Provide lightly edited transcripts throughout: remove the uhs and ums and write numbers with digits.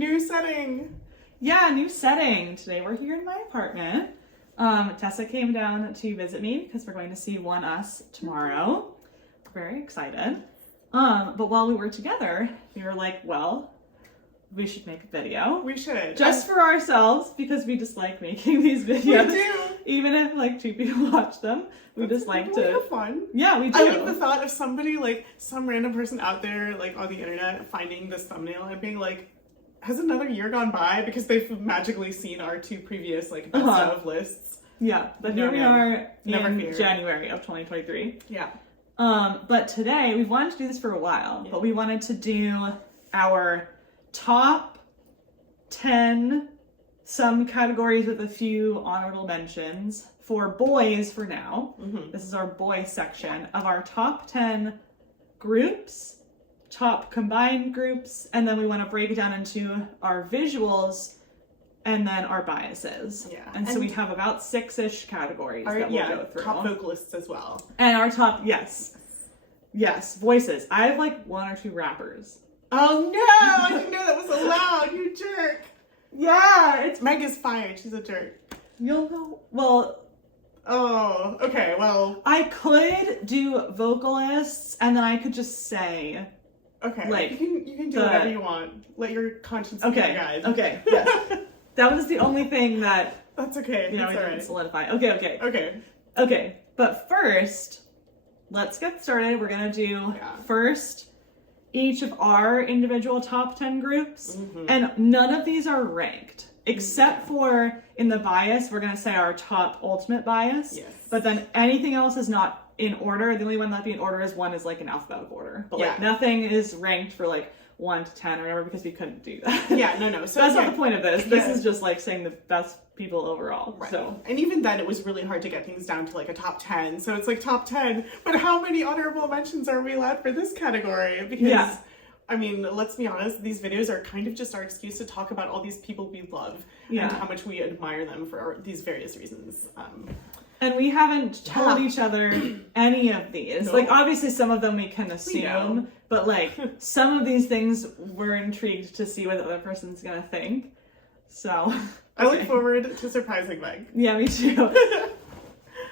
New setting. Yeah, new setting. Today we're here in my apartment. Tessa came down to visit me because we're going to see One Us tomorrow. We're very excited. But while we were together, we were like, well, we should make a video. We should. Just for ourselves, because we just like making these videos. We do. Even if like 2 people watch them, we just like to have fun. Yeah, we do. I like the thought of somebody, like some random person out there, like on the internet, finding this thumbnail and being like, has another year gone by? Because they've magically seen our 2 previous like best of lists. Yeah, but here we are in January of 2023. Yeah. But today, we've wanted to do this for a while, but we wanted to do our top 10, some categories with a few honorable mentions for boys for now. Mm-hmm. This is our boy section of our top 10 groups, top combined groups, and then we want to break it down into our visuals and then our biases. Yeah. And so we have about 6-ish categories that we'll go through. Top vocalists as well. And our top, yes, voices. I have like 1 or 2 rappers. Oh no, I didn't know that was allowed, you jerk. Yeah, it's... Meg is fired, she's a jerk. You'll know, well... Oh, okay, well... I could do vocalists, and then I could just say... Okay, like, you can do whatever you want. Let your conscience be your guide. Okay, yes. That was the only thing that... That's okay, we didn't solidify. Okay. Okay, but first, let's get started. We're gonna do first each of our individual top 10 groups, and none of these are ranked, except for in the bias, we're gonna say our top ultimate bias, but then anything else is not in order. The only one that be in order is one is like in alphabetical order, but like nothing is ranked for like 1 to 10 or whatever because we couldn't do that. Yeah, no. So that's not the point of this. This is just like saying the best people overall. Right. So, and even then, it was really hard to get things down to like a top 10. So it's like top 10, but how many honorable mentions are we allowed for this category? Because I mean, let's be honest, these videos are kind of just our excuse to talk about all these people we love and how much we admire them for these various reasons. And we haven't told each other any of these. No. Like, obviously some of them we can assume, but like, some of these things we're intrigued to see what the other person's gonna think. So... I look forward to surprising Meg. Yeah, me too.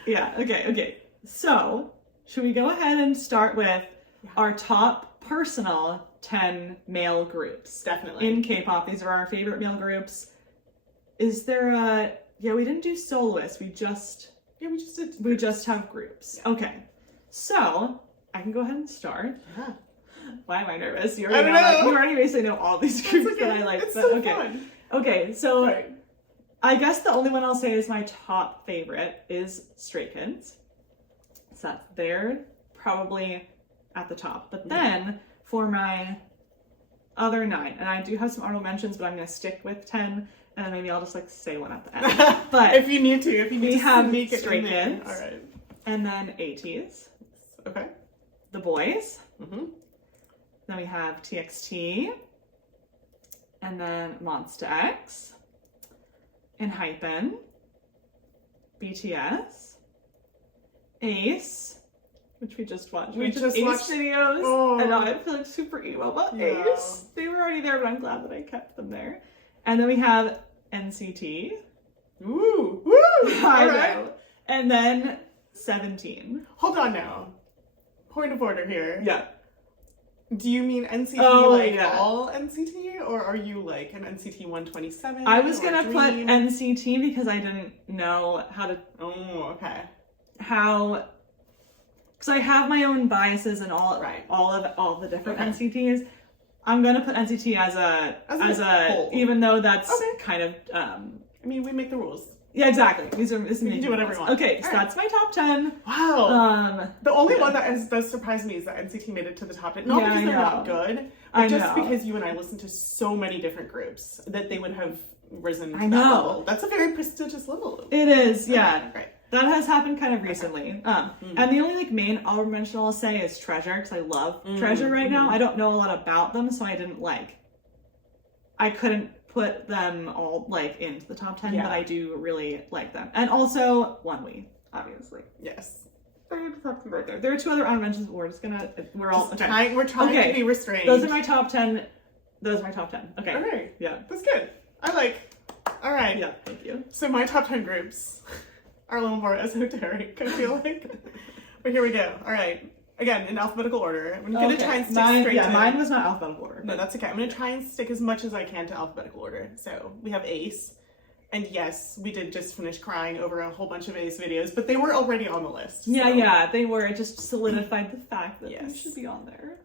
Okay. So, should we go ahead and start with our top personal 10 male groups? Definitely. In K-pop, these are our favorite male groups. Is there a... Yeah, we didn't do soloists, we just have groups. Okay. So, I can go ahead and start. Yeah. Why am I nervous? You already basically know all these groups that I like. It's so fun. Okay, so I guess the only one I'll say is my top favorite is Stray Kids. So they're probably at the top. But then for my other 9, and I do have some honorable mentions, but I'm going to stick with 10, and then maybe I'll just like say one at the end. But if you need to have make it Stray Kids. All right. And then ATEEZ. Okay. The Boys. Then we have TXT. And then Monsta X. ENHYPEN. BTS. ACE, which we just watched. We just watched videos, and now I feel like super emo about ACE. They were already there, but I'm glad that I kept them there. And then we have NCT. Woo! I know. And then 17. Hold on now. Point of order here. Yeah. Do you mean NCT all NCT, or are you like an NCT 127? I was gonna put NCT because I didn't know how to. Oh, okay. Because I have my own biases and all of the different NCTs. I'm gonna put NCT as a whole. Even though that's kind of. I mean, we make the rules. Yeah, exactly. We can do whatever we want. Okay, so that's my top 10. Wow. The only one that does surprise me is that NCT made it to the top 10. Not because they're not good, but just because you and I listen to so many different groups that they would have risen to that level. That's a very prestigious level. It is, yeah. Right. That has happened kind of recently. And the only like main honorable mention I'll say is Treasure, because I love Treasure right now. I don't know a lot about them, so I couldn't put them all like into the top 10, but I do really like them. And also OneWe, obviously. Yes. I just have to right there. There are 2 other honorable mentions, but we're trying to be restrained. Those are my top 10 those are my top 10. Okay. Okay. Yeah. That's good. All right. Yeah, thank you. So my top 10 groups are a little more esoteric, I feel like. But here we go. All right. Again, in alphabetical order. I'm going to try and stick straight to... mine was not alphabetical order. No, that's okay. I'm going to try and stick as much as I can to alphabetical order. So we have Ace. And yes, we did just finish crying over a whole bunch of Ace videos, but they were already on the list. So. Yeah, they were. It just solidified the fact that they should be on there.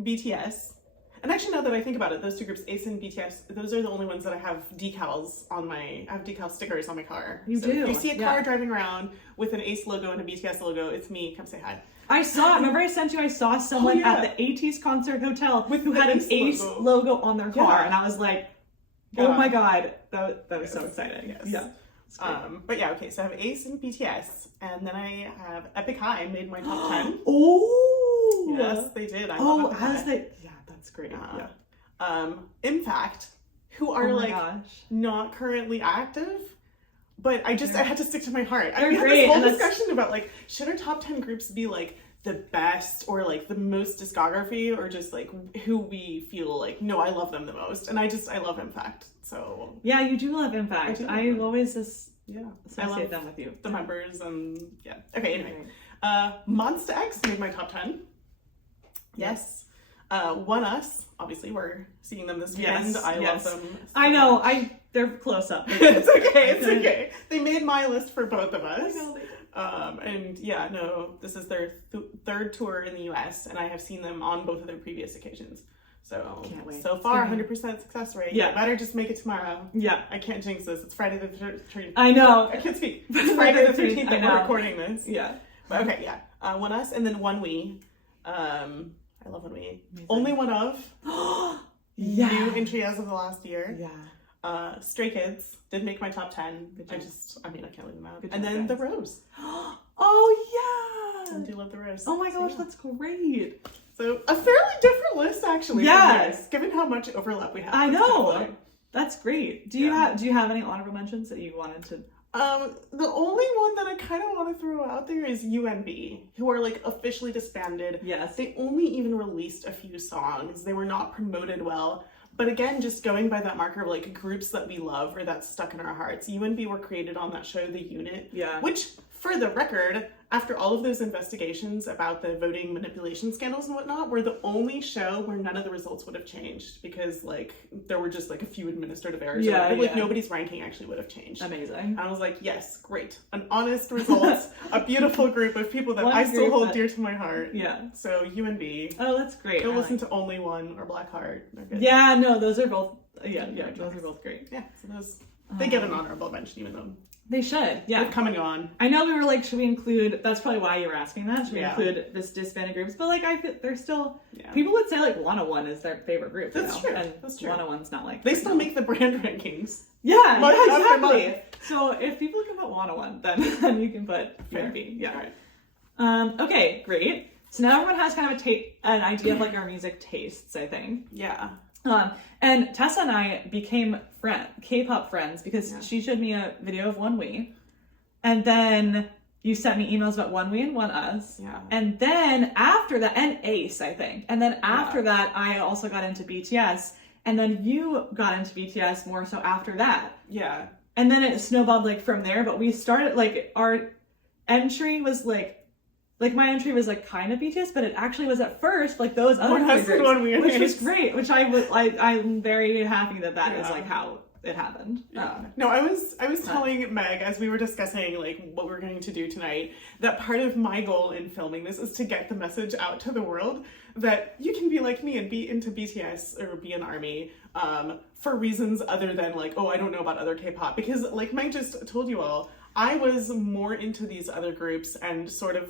BTS. And actually, now that I think about it, those two groups, Ace and BTS, those are the only ones that I have decals on I have decal stickers on my car. You do? If you see a car driving around with an Ace logo and a BTS logo, it's me. Come say hi. I saw someone at the 80s concert hotel who had an Ace logo on their car, and I was like, oh my god, that was so exciting. Yes. Yeah. But yeah, okay, so I have Ace and BTS, and then I have Epic High made my top 10. Oh! Yes, they did. I love Epic High. Yeah, that's great. Impact, who are not currently active, but I had to stick to my heart. We had this whole discussion about like, should our top 10 groups be like the best or like the most discography or just like who we feel like, no, I love them the most. And I love Impact. So yeah, you do love Impact. I always associate them with you. The members and yeah. Okay, anyway. Monsta X made my top 10. Yes. One Us, obviously we're seeing them this weekend. I love them. So I know, they're close up. It's okay. They made my list for both of us. I know they did. And yeah, no, this is their third tour in the US, and I have seen them on both of their previous occasions. So, so far, 100% success rate. Yeah. I better just make it tomorrow. Yeah. I can't jinx this. It's Friday the 13th. I know. I can't speak. It's Friday the 13th that we're recording this. Yeah. But okay, yeah. One Us, and then One We. I love One We. Only One Of. New entry as of the last year. Yeah. Stray Kids did make my top 10. I can't leave them out. And then The Rose. Oh, yeah. I do love The Rose. Oh my gosh, that's great. So a fairly different list, actually. Yes. Given how much overlap we have. I know. That's great. Do you have any honorable mentions that you wanted to? The only one that I kind of want to throw out there is UNB, who are like officially disbanded. Yes. They only even released a few songs. They were not promoted well. But again, just going by that marker of like groups that we love or that's stuck in our hearts, UNB were created on that show, The Unit. Yeah. Which, for the record, after all of those investigations about the voting manipulation scandals and whatnot, were the only show where none of the results would have changed because like there were just like a few administrative errors. Yeah, like nobody's ranking actually would have changed. Amazing. And I was like, yes, great. An honest result, a beautiful group of people that I still hold dear to my heart. Yeah. So UNB. Oh, that's great. Go listen to Only One or Blackheart. They're good. Yeah, no, those are both those are both great. Yeah, so those they get an honorable mention even though they should. Yeah. They've come and gone. I know we were like, should we include, that's probably why you were asking that, should we include this disbanded groups? But like, I feel they're still, people would say like 101 is their favorite group. That's true. And that's true. 101's not like they still make the brand rankings. Yeah, exactly. So if people can put 101, then you can put UNB. Yeah. Right. Okay, great. So now everyone has kind of an idea of like our music tastes, I think. Yeah. And Tessa and I became K-pop friends because she showed me a video of One We, and then you sent me emails about One We and One Us. Yeah. And then after that, and Ace, I think. And then after that, I also got into BTS, and then you got into BTS more so after that. Yeah. And then it snowballed like from there, but we started like our entry was like my entry was like kind of BTS, but it actually was at first like those other groups, which was great. Which I'm very happy that is like how it happened. Yeah. No, I was telling Meg as we were discussing like what we're going to do tonight that part of my goal in filming this is to get the message out to the world that you can be like me and be into BTS or be an ARMY for reasons other than like, oh, I don't know about other K-pop, because like Meg just told you all, I was more into these other groups and sort of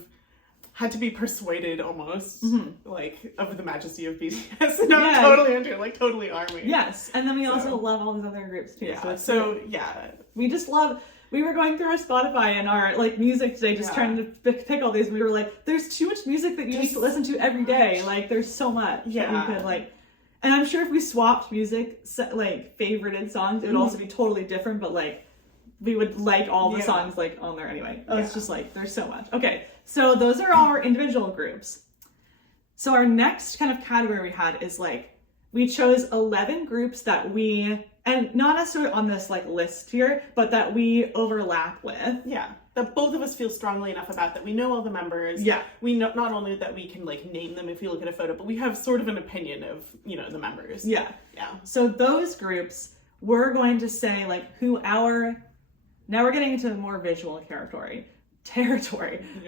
had to be persuaded almost, like, of the majesty of BTS. And I'm totally into it, like, totally ARMY. Yes, and then we also love all these other groups, too. Yeah, we just love... We were going through our Spotify and our, like, music today, just trying to pick all these. We were like, there's too much music that you need to listen to every day. Like, there's so much that we could, like... And I'm sure if we swapped music, like, favorited songs, it would also be totally different, but, like, we would like all the songs, like, on there anyway. It's just, like, there's so much. Okay. So those are all our individual groups. So our next kind of category we had is like we chose 11 groups that we, and not necessarily on this like list here, but that we overlap with. Yeah. That both of us feel strongly enough about, that we know all the members. Yeah. We know not only that we can like name them if we look at a photo, but we have sort of an opinion of, you know, the members. Yeah. Yeah. So those groups, we're going to say like who our, now we're getting into the more visual territory. Yeah.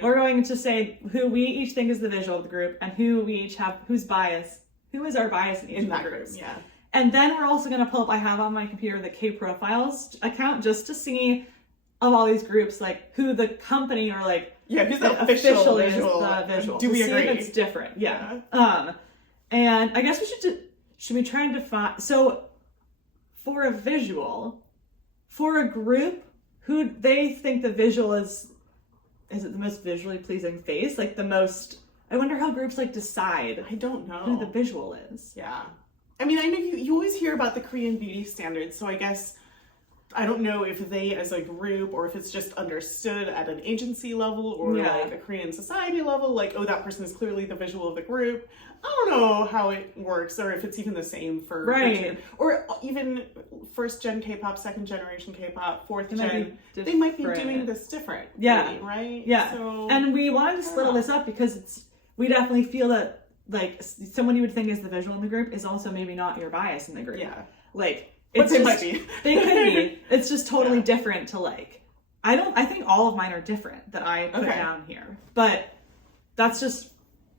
We're going to say who we each think is the visual of the group and who we each have, who is our bias in each of the groups. Yeah. And then we're also going to pull up, I have on my computer the K Profiles account just to see of all these groups, like who the company or like, yeah, who's the official visual. The visual. Do we agree? See if it's different. Yeah. And I guess should we try and define, so for a visual, for a group, who they think the visual is it the most visually pleasing face? Like the most, I wonder how groups like decide. I don't know. Who the visual is. Yeah. I mean, I know you always hear about the Korean beauty standards, so I guess I don't know if they as a group or if it's just understood at an agency level or like a Korean society level, like, oh, that person is clearly the visual of the group. I don't know how it works or if it's even the same for or even first gen K-pop, second generation K-pop, fourth gen. They might be doing this different. Maybe, right? Yeah. So, and we wanted to split this up because we definitely feel that like someone you would think is the visual in the group is also maybe not your bias in the group. Yeah. Like, but they might be. They could be. It's just totally different to like, I think all of mine are different that I put down here. But that's just,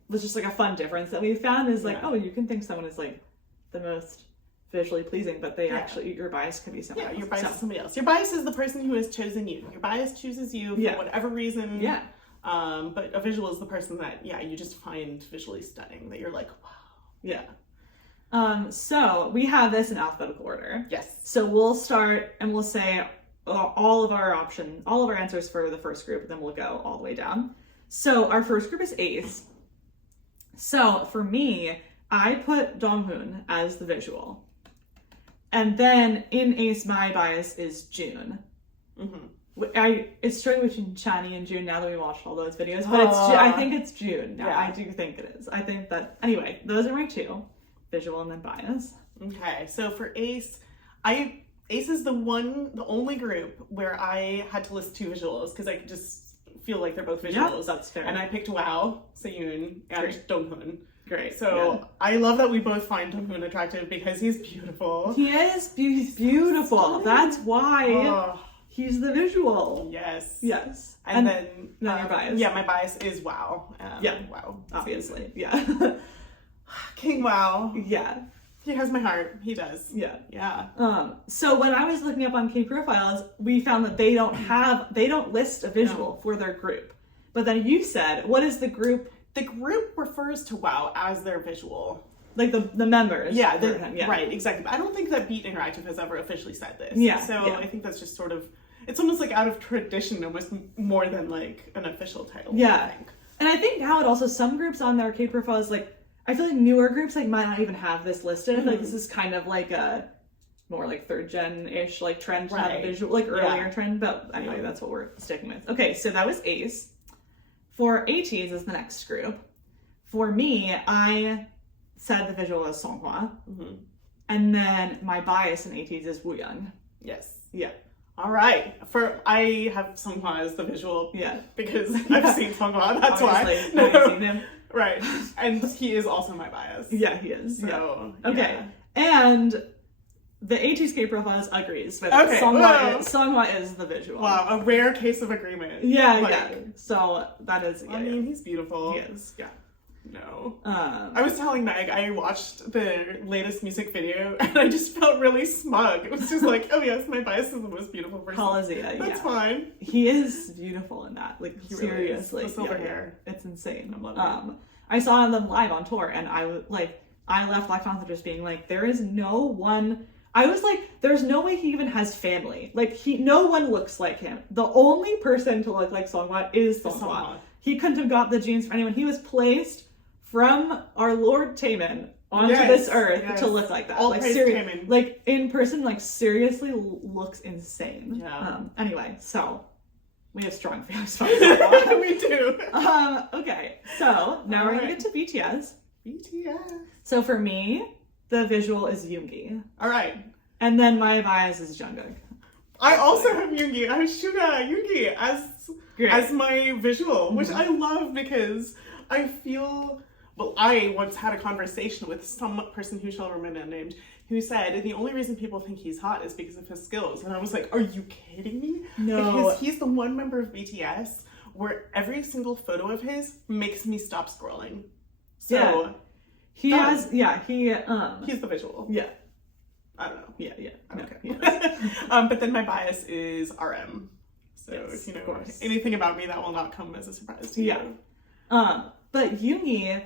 was just like a fun difference that we found is like, oh, you can think someone is like the most visually pleasing, but they actually, your bias could be someone else. Yeah, your bias is somebody else. Your bias is the person who has chosen you. Your bias chooses you for whatever reason. Yeah. But a visual is the person that, you just find visually stunning, that you're like, wow. Yeah. So we have this in alphabetical order. Yes. So we'll start and we'll say all of our answers for the first group, and then we'll go all the way down. So our first group is Ace. So for me, I put Donghoon as the visual. And then in Ace, my bias is June. It's showing between Chani and June now that we watched all those videos, but I think it's June. Now. I do think it is. I think that, anyway, those are my two. Visual and then bias. Okay, so for Ace, Ace is the only group where I had to list two visuals because I could just feel like they're both visuals. Yeah, that's fair. And I picked Wow, Seyun, and Donghoon. Great. So I love that we both find Donghoon attractive because he's beautiful. He is beautiful. That's why he's the visual. Yes. Yes. And then your bias. Yeah, my bias is Wow. Wow. Obviously. Yeah. King Wow. Yeah. He has my heart. He does. Yeah. Yeah. So when I was looking up on K Profiles, we found that they don't list a visual for their group. But then you said, what is the group? The group refers to Wow as their visual. Like the members. Yeah, right, exactly. But I don't think that Beat Interactive has ever officially said this. Yeah. So I think that's just sort of, it's almost like out of tradition, almost more than like an official title. Yeah. I think. And I think now it also, some groups on their K Profiles, like, I feel like newer groups like might not even have this listed. Like this is kind of like a more like third gen-ish like trend to have a visual, like earlier trend. But anyway, that's what we're sticking with. Okay, so that was Ace. For ATs is the next group. For me, I said the visual is Songhwa. And then my bias in ATs is Wooyoung. Yes. Yeah. All right. I have Songhwa as the visual. Yeah. Because I've seen Songhwa. That's obviously, why. I've seen him. Right. And he is also my bias. Yeah, he is. So, okay. And the ATSK Profiles agrees with Songhwa is the visual. Wow, a rare case of agreement. Yeah. So that is, I mean, he's beautiful. He is, yeah. No. I was telling Meg, I watched the latest music video and I just felt really smug. It was just like, oh yes, my bias is the most beautiful person. Halazia, That's fine. He is beautiful in that. Like, he seriously. Really the silver hair. It's insane. I'm loving it. I saw them live on tour and I left Black Panther just being like, there is no one. I was like, there's no way he even has family. Like, no one looks like him. The only person to look like Songhwa is Songhwa. He couldn't have got the genes for anyone. He was placed from our Lord Taemin onto this earth to look like that. All like seriously, like in person, like seriously looks insane. Yeah. Anyway, so we have strong feelings about Songhwa. We do. Okay, so now we're gonna get to BTS. BTS. So for me, the visual is Yoongi. All right. And then my bias is Jungkook. I also have Yoongi. I have Suga Yoongi as my visual, which I love because I feel... Well, I once had a conversation with some person who shall remain unnamed who said the only reason people think he's hot is because of his skills. And I was like, are you kidding me? No. Because he's the one member of BTS where every single photo of his makes me stop scrolling. So he's the visual. Yeah. I don't know. Yeah. Okay. But then my bias is RM. So if you know anything about me, that will not come as a surprise to you. Yeah. But Yoongi,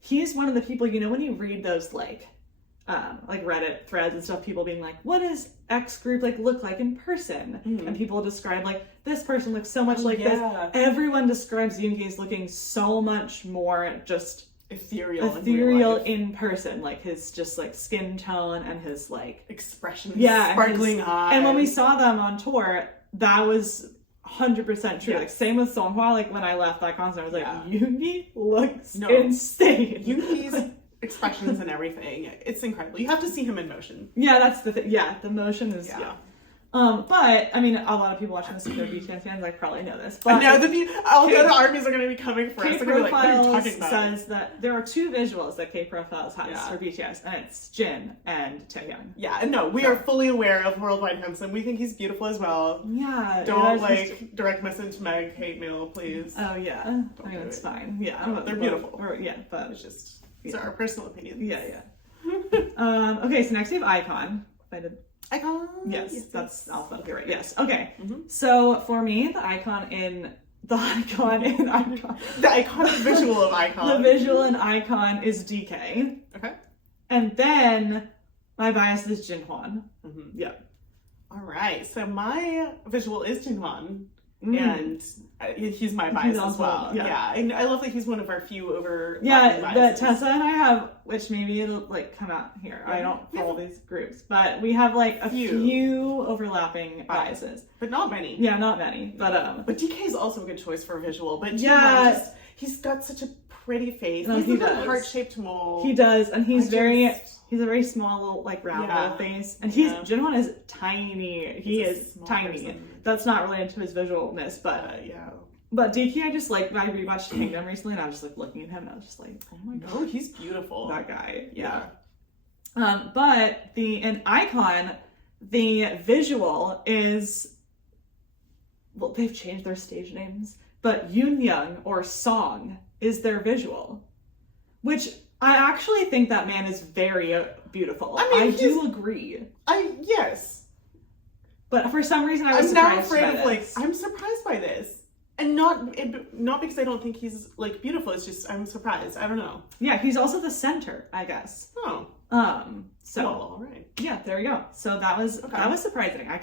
he's one of the people, you know, when you read those like Reddit threads and stuff, people being like, what does X group like look like in person? And people describe like, this person looks so much like this. Everyone describes Yoongi as looking so much more just ethereal in person, like his just like skin tone and his like expression, sparkling eyes. And when we saw them on tour, that was 100% true. Like same with Songhwa. Like when I left that concert, I was like, Yoongi looks insane. Yoongi's expressions and everything, it's incredible. You have to see him in motion. Yeah, that's the thing. Yeah, the motion is but I mean, a lot of people watching this, if they're BTS fans, like probably know this. But now all the other armies are going to be coming for us. K-Profiles says that there are two visuals that K-Profiles has for BTS, and it's Jin and Taehyung. Yeah, no, we are fully aware of Worldwide Handsome. We think he's beautiful as well. Yeah. Don't direct message Meg hate mail, please. Oh yeah, I mean it's fine. Yeah, they're beautiful. But it's just our personal opinions. Yeah. Okay, so next we have Icon. Icon. Yes, that's alphabetically right. Yes. Okay. So for me, the iconic visual of Icon. The visual in Icon is DK. Okay. And then my bias is Jinhwan. Yep. All right. So my visual is Jinhwan. And he's my bias as well. Yeah. And I love that he's one of our few that Tessa and I have, which maybe it'll like come out here. I don't follow these groups, but we have like a few overlapping biases, but not many. Yeah, not many. But DK is also a good choice for a visual. But he's got such a pretty face. He's a heart-shaped mole. He does, and he's a very small little like round little face, and Jinhwan is tiny. He is tiny. Person. That's not related to his visualness, but But DK, I rewatched Kingdom recently, and I was just like looking at him, and I was just like, oh my god, he's beautiful. That guy, But in Icon, the visual is, well, they've changed their stage names, but Yoonyoung or Song is their visual, which I actually think that man is very beautiful. I mean, I do agree. Yes. But for some reason, I'm surprised by this. And not because I don't think he's like beautiful. It's just I'm surprised. I don't know. Yeah, he's also the center, I guess. Oh. So all right. Yeah, there you go. So that was surprising. I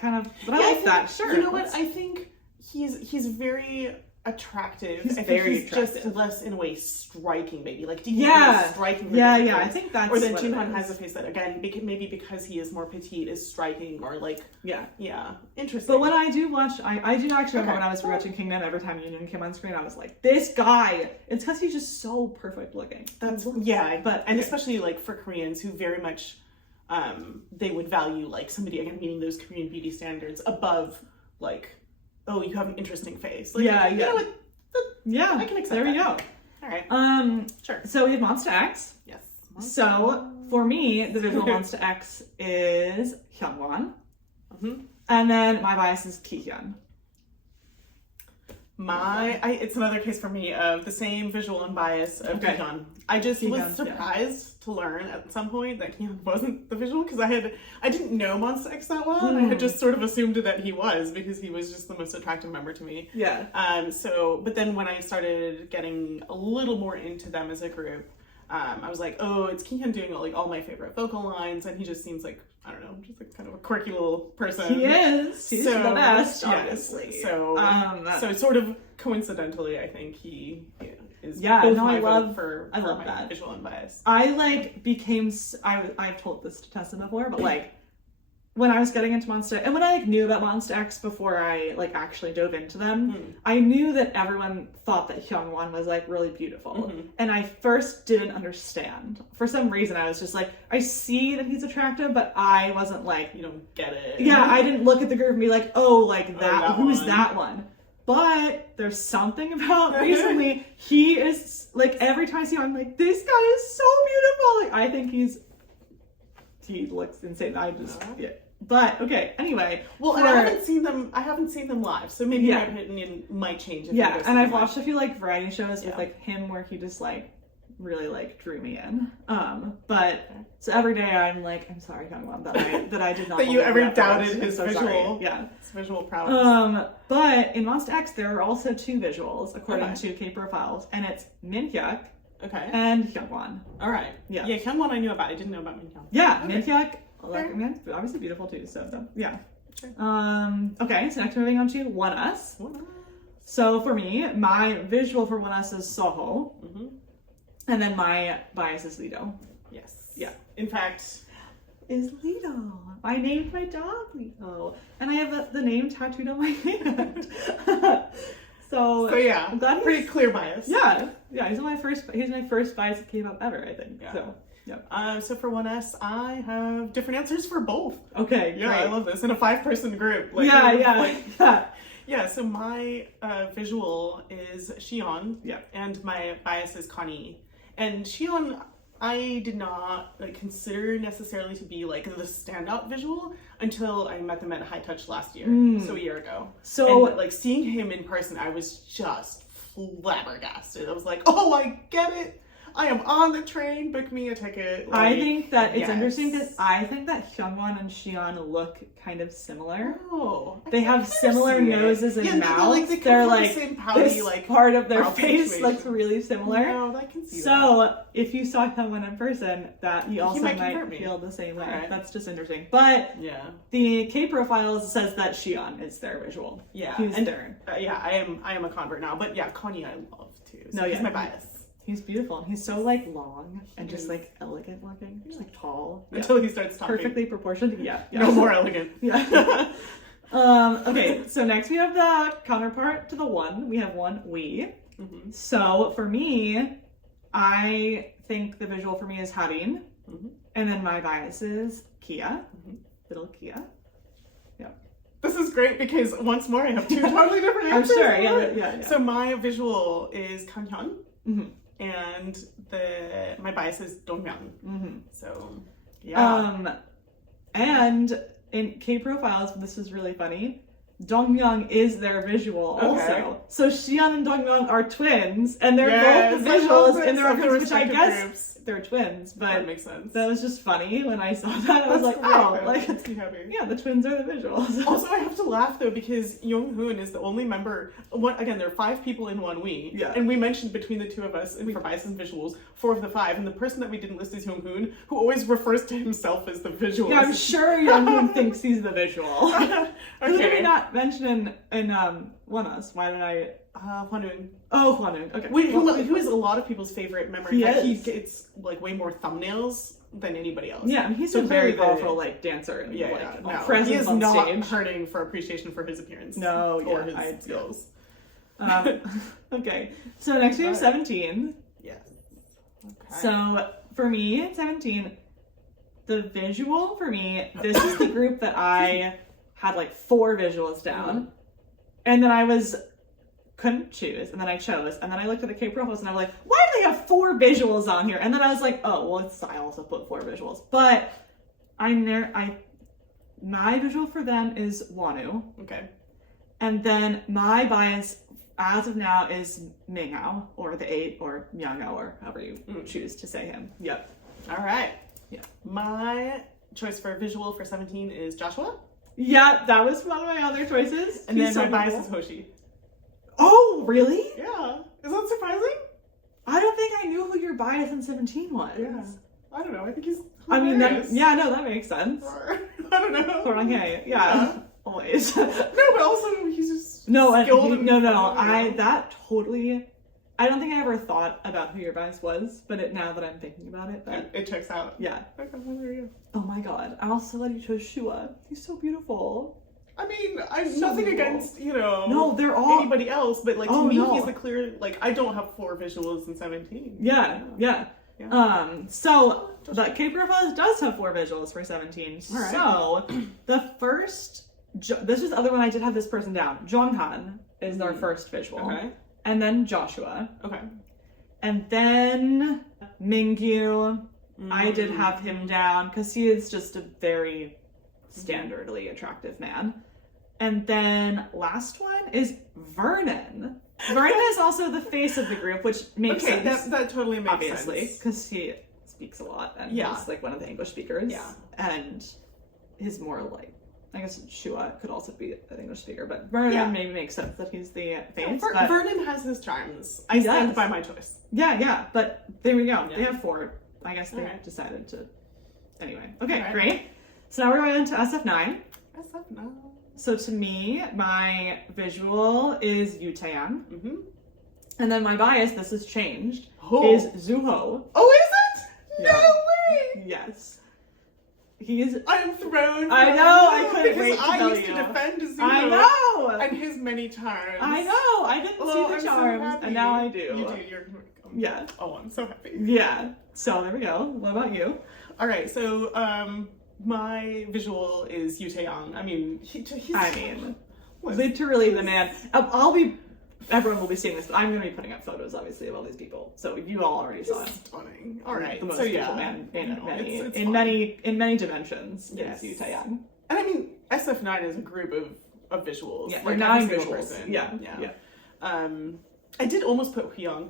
like that. Sure. You know what? I think he's very attractive. He's very attractive. Just less in a way striking, maybe like striking. I think that's. Or then Jinhwan has a face that again, maybe because he is more petite, is striking or like interesting. But when I do watch, I do actually remember when I was rewatching Kingdom, every time Yoonyoung came on screen, I was like, this guy. It's because he's just so perfect looking. Especially like for Koreans who very much, they would value like somebody again meeting those Korean beauty standards above like. Oh, you have an interesting face. Like, you know what? I can accept there we go. All right. Sure. So we have Monster X. Yes. So for me, the visual Monster X is Hyungwon. And then my bias is Kihyun. It's another case for me of the same visual and bias of Kihyun. I just was surprised to learn at some point that Kihyun wasn't the visual because I didn't know Monsta X that well, and I had just sort of assumed that he was because he was just the most attractive member to me. Yeah. But then when I started getting a little more into them as a group, I was like, oh, it's Kihyun doing all my favorite vocal lines, and he just seems like, I don't know, just like kind of a quirky little person. He is. He's the best, obviously. So sort of coincidentally, I think he is. I love my that visual and bias. I've told this to Tessa before, but like, when I was getting into Monster, and when I like knew about Monster X before I like actually dove into them, I knew that everyone thought that Hyungwon was like really beautiful, and I first didn't understand. For some reason, I was just like, I see that he's attractive, but I wasn't like, You don't get it. yeah, I didn't look at the group and be like, oh, like that, who's one. that one? But there's something about recently, he is like, every time I see him, I'm like, this guy is so beautiful. Like, I think he looks insane. I just, yeah. But okay, anyway. Well, and I haven't seen them live, so maybe my opinion might change. Yeah, and I've watched a few like variety shows with like him where he just like really like drew me in. But so every day I'm like, I'm sorry, Hyungwon, that I did not that you ever doubted his so visual, yeah, his visual prowess. But in Monster X there are also 2 visuals according to K-Profiles, and it's Minhyuk and Hyungwon. All right. Yeah. Yeah, Hyungwon I knew about. I didn't know about Minhyuk. Yeah, Minhyuk. Like, obviously beautiful too, so yeah. Sure. Okay, so next moving on to One Us. So for me, my visual for One Us is Soho. And then my bias is Lido. Yes. Yeah. In fact, is Lido. I named my dog Lido. And I have the name tattooed on my hand. So yeah, I'm glad pretty clear bias. Yeah. Yeah, he's my first bias that came up ever, I think. Yeah. So yeah. So for 1S, I have different answers for both. Okay, yeah, great. I love this. In a 5-person group. Like, yeah, so my visual is Shion. Yeah. And my bias is Connie. And Shion, I did not consider necessarily to be like the standout visual until I met them at High Touch last year. So a year ago. So and, like seeing him in person, I was just flabbergasted. I was like, oh, I get it. I am on the train. Book me a ticket. Like, I think that it's interesting because I think that Hyungwon and Shion look kind of similar. Oh, they have similar noses and mouths. They're like the same pouty, this like part of their face looks really similar. No, I can see so that. If you saw Hyungwon in person, that you also might feel the same way. Right. That's just interesting. But yeah, the K-Profiles says that Shion is their visual. Yeah, he's there. Yeah, I am a convert now. But yeah, Connie I love too. So no, he's my bias. He's beautiful. He's so like long and just like elegant looking. He's like tall. Until he starts talking. Perfectly proportioned. Yeah. No more elegant. Yeah. Okay, so next we have the counterpart to the one. We have one we. So for me, I think the visual for me is Harin. And then my bias is Kia. Little Kia. Yeah. This is great because once more I have 2 totally different answers. I'm sure. Yeah. So my visual is Kanhyun. And my bias is Dongmyeon. So yeah. And in K-Profiles, this is really funny. Dongmyeon is their visual also. So Shion and Dongmyeon are twins, and they're both the visuals in their own which I guess groups. They're twins, but that makes sense. That was just funny when I saw that. I was like, oh, like makes me happy. Yeah, the twins are the visuals. Also, I have to laugh though because Young-hoon is the only member. Again, there are 5 people in one we. Yeah. And we mentioned between the 2 of us for bias and visuals, 4 of the 5, and the person that we didn't list is Young-hoon, who always refers to himself as the visual. Yeah, I'm sure Young-hoon thinks he's the visual. Okay. Who did we not mention in One Us? Why did I? Hwanwoong. Oh, Hwanwoong. Okay. Who is a lot of people's favorite member. He gets like way more thumbnails than anybody else. Yeah, and he's a very powerful like dancer and presence he is on not stage. Hurting for appreciation for his appearance. No, or his skills. Okay, so next we have 17. Yes. Okay. So for me, 17, the visual for me, this is the group that I had like 4 visuals down, and then I couldn't choose, and then I chose, and then I looked at the K-Profiles and I was like, why do they have 4 visuals on here? And then I was like, oh, well, I also put 4 visuals, but my visual for them is Wonu. Okay. And then my bias as of now is Minghao, or the 8, or Myangao, or however you choose to say him. Yep. All right. Yeah. My choice for visual for 17 is Joshua. Yeah, that was one of my other choices. And then my bias is Hoshi. Oh, really? Yeah. Is that surprising? I don't think I knew who your bias in 17 was. Yeah. I don't know. I think he's hilarious. I mean, that makes sense. I don't know. Okay, yeah. Always. No, but also he's just skilled and no. That totally I don't think I ever thought about who your bias was, but now that I'm thinking about it, it checks out. Yeah. Okay, well, there you go. Oh my god. I also let you chose Shua. He's so beautiful. I mean, I'm So nothing beautiful. against, you know, No, they're all anybody else, but like to Oh, me, no. he's the clear. Like I don't have 4 visuals in 17. Yeah. Yeah. So the K Profiles does have 4 visuals for 17. All right. So the first, this is the other one I did have this person down. Jonghan is our first visual. Okay. And then Joshua. Okay. And then Mingyu. I did have him down because he is just a very standardly attractive man. And then last one is Vernon. Vernon is also the face of the group, which makes sense. That totally makes Obviously, sense. because he speaks a lot and Yeah. he's like one of the English speakers. Yeah. And he's more like, I guess Shua could also be an English speaker, but Vernon maybe makes sense that he's the face. But Vernon has his charms. I He stand does. by my choice. yeah, but there we go. Yeah. They have 4. I guess they Alright. decided to. Anyway, okay, Alright. great. So now we're going into SF9. SF9. So to me, my visual is Yu Taeyang. Mm-hmm. And then my bias, this has changed, Oh. is Zuho. Oh, is it? Yeah. No way! Yes. He is. I'm thrown. I for know, a I loop couldn't because wait to I tell used you. to defend Zuho I know! and his many charms. I know! I didn't Oh, see the I'm so charms, happy. and now I do. You do. You're. Yeah. Oh, I'm so happy. Yeah. So there we go. What about you? All right. So, my visual is Yu Taeyang. I mean, he's. Literally the man. Everyone will be seeing this, but I'm going to be putting up photos, obviously, of all these people. So you all already saw it. Stunning. All right. The most so beautiful yeah, man in you know, many it's in fun. many dimensions. Yes. Is Yu Taeyang. And I mean, SF9 is a group of visuals. Yeah, like they're 9 every single visuals. person. Yeah. I did almost put Hyung,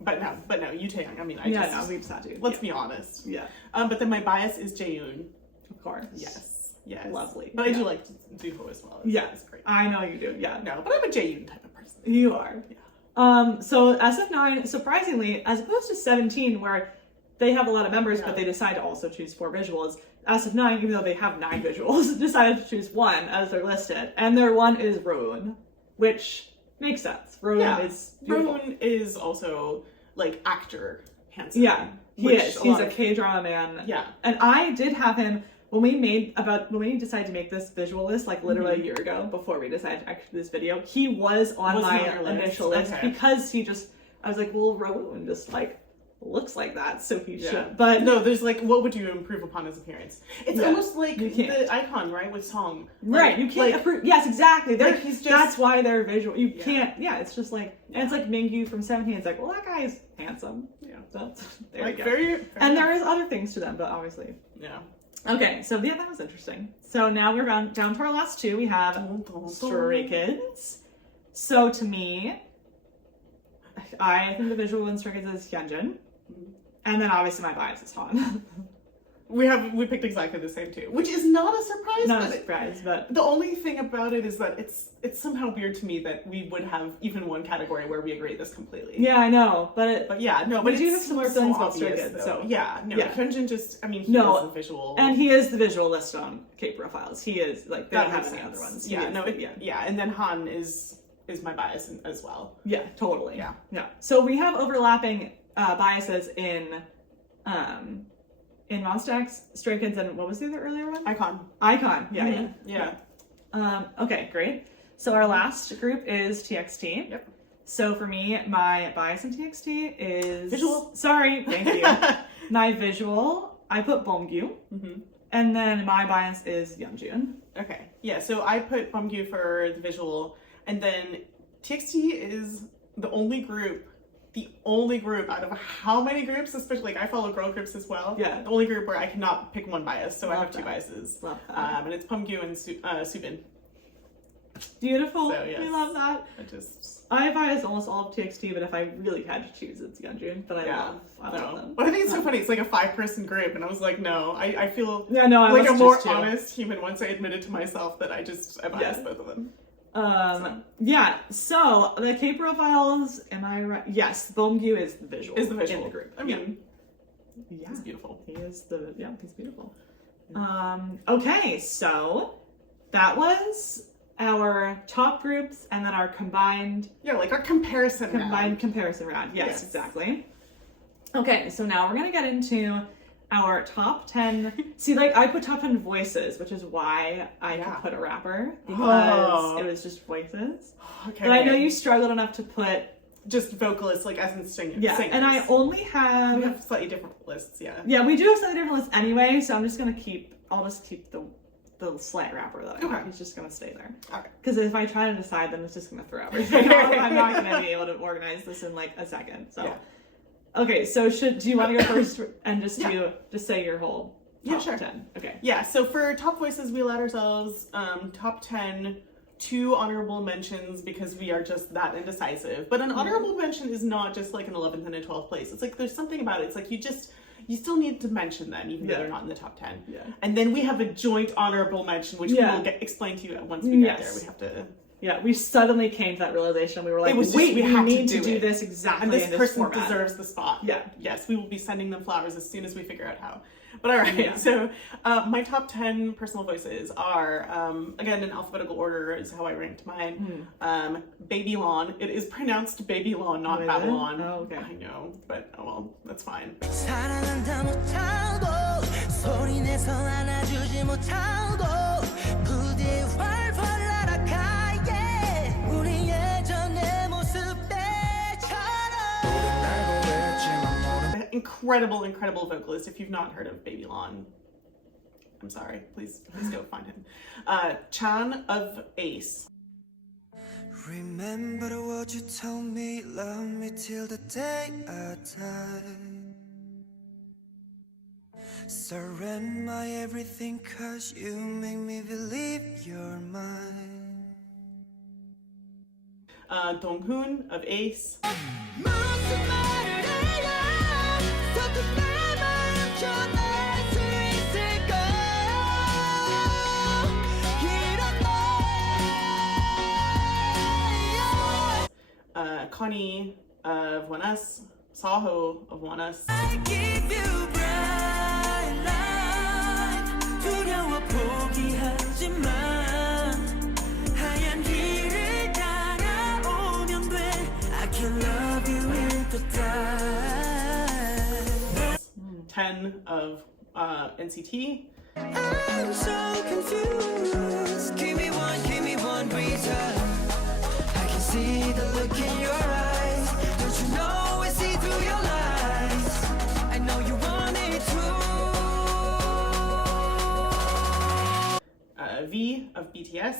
but no, Yu Taeyang. I mean, I just. No, we just had to. Let's be honest. Yeah. But then my bias is Jaeyoon. Of course. Yes. Lovely. But I do like Zuho as well. Yeah. It's great. I know you do. Yeah. No, but I'm a Jaeyoon type of person. You are. Yeah. So SF9, surprisingly, as opposed to 17, where they have a lot of members, Yeah. but they decide to also choose 4 visuals, SF9, even though they have 9 visuals, decided to choose 1 as they're listed. And their 1 is Roon, which makes sense. Roon is beautiful. Roon is also like actor handsome. Yeah, he which is. He's a K-drama man. Yeah. And I did have him when we decided to make this visual list, like literally a year ago, before we decided to actually do this video, he was on my initial list because I was like, well, Rowan just like looks like that, so he should. But no, there's like, what would you improve upon his appearance? It's almost like You can't. the icon, right, with Song. Right, you can't approve. Yes, exactly. Like, he's just, that's why they're visual. You can't. Yeah, it's just like, and it's like Mingyu from 17. It's like, well, that guy's handsome. Yeah. So there like you go. very And there is other things to them, but obviously. Yeah. Okay, so yeah, that was interesting. So now we're down to our last 2. We have Stray Kids. So to me, I think the visual in Stray Kids is Hyunjin. And then obviously my bias is Han. We picked exactly the same too, which is not a surprise. Not a surprise, but the only thing about it is that it's somehow weird to me that we would have even one category where we agree this completely. yeah, I know, but we do have similar so feelings about Stray obvious, Kids, though. so Hyunjin just, I mean, he is the visual, and he is the visual list on K Profiles. He is like they don't have any other ones. And then Han is my bias as well. Yeah, totally. Yeah. So we have overlapping biases in Monsta X, Stray Kids, and what was the other earlier one? Icon. Yeah. Okay, great. So our last group is TXT. Yep. So for me, my bias in TXT is visual. Sorry, thank you. My visual, I put Bongyu, and then my bias is Yeonjun. Okay. Yeah. So I put Bongyu for the visual, and then TXT is the only group out of how many groups, especially like I follow girl groups as well. Yeah. The only group where I cannot pick one bias, so I have 2 that. biases. Love that. And it's Pumgyu and Subin. Beautiful. So, yes. I love that. I bias almost all of TXT, but if I really had to choose, it's Yeonjun. But I love them. But I think it's so funny. It's like a 5-person group, and I was like, no, I feel I like a more just honest human once I admitted to myself that I bias both of them. So the K Profiles, am I right? Yes, Bongyu is the visual. In the group. I mean, he's beautiful. He's beautiful. Okay, so that was our top groups and then our combined like our comparison round. Comparison round. Yes, exactly. Okay, so now we're gonna get into our top 10. See, like I put top 10 voices, which is why I could put a rapper, because it was just voices. Okay. But I know you struggled enough to put just vocalists, like as in singers. Yeah, and I only have... We have slightly different lists, Yeah, we do have slightly different lists anyway, so I'm just gonna I'll just keep the slight rapper that I have. He's just gonna stay there. Okay. Because if I try to decide, then it's just gonna throw everything off. I'm not gonna be able to organize this in like a second. So, okay. So do you want to go first and just say your whole top 10? Okay. Yeah. So for top voices, we allowed ourselves top 10, 2 honorable mentions because we are just that indecisive. But an honorable mention is not just like an 11th and a 12th place. It's like there's something about it. It's like you still need to mention them, even though they're not in the top 10. Yeah. And then we have a joint honorable mention, which we will explain to you once we get there. We have to... Yeah, we suddenly came to that realization. We were like, wait, we need to do this exactly in this person format. Deserves the spot. Yeah. Yes, we will be sending them flowers as soon as we figure out how. But all right, so my top 10 personal voices are, again, in alphabetical order is how I ranked mine. Babylon. It is pronounced Babylon, not Babylon. Oh, okay. I know, but oh well, that's fine. Incredible vocalist. If you've not heard of Babylon, I'm sorry. Please go find him. Chan of Ace. Remember what you told me, love me till the day I die. Surrender my everything, cause you make me believe you're mine. Donghoon of Ace. Connie of One Us, Saho of One Us. I give you bright light. 두려워 포기하지 마. 하얀 길을 따라오면 돼. I can love you in the dark. 10 of NCT. I'm so confused. Give me one reason. I can see the look in your eyes. Don't you know I see through your lies? I know you want it too. V of BTS.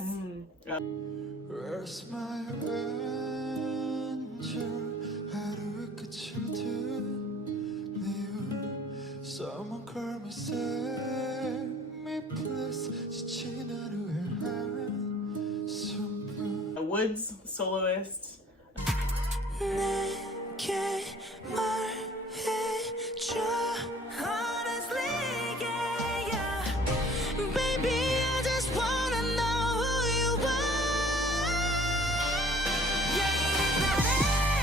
Where's my angel? 하루의 끝을 든 이유. Someone call me, save me please. 지친 하루의 한숨뿐. Woods, soloist. 내게 말해줘. Honestly, yeah. Baby, I just wanna know who you are. Yeah, it's not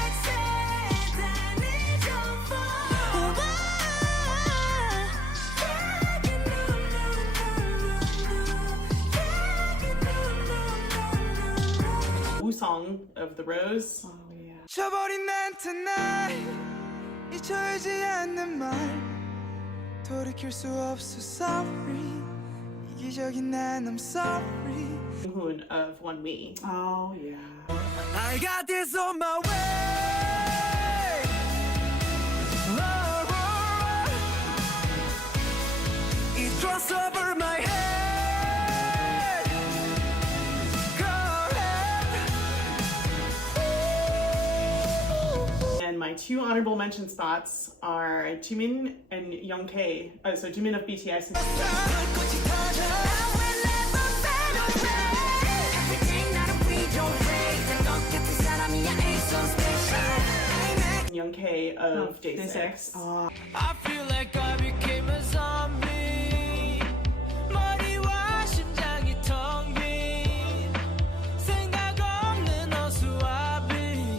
accident, I need your phone. Woo-song of The Rose. Oh yeah. 잊어버린 난 tonight. 잊혀지지 않는 말. 돌이킬 수 없어 sorry. 이기적인 난 I'm sorry. Hoon of One Me. Oh yeah. I got this on my way. Oh, oh, oh. It crossed over my head. Go ahead. And my 2 honorable mention spots are Jimin and Younghae. So Jimin of BTS. Younghae of Day 6. Oh. I feel like I became a zombie. 머리와 심장이 텅 빈. 생각 없는 어수아비.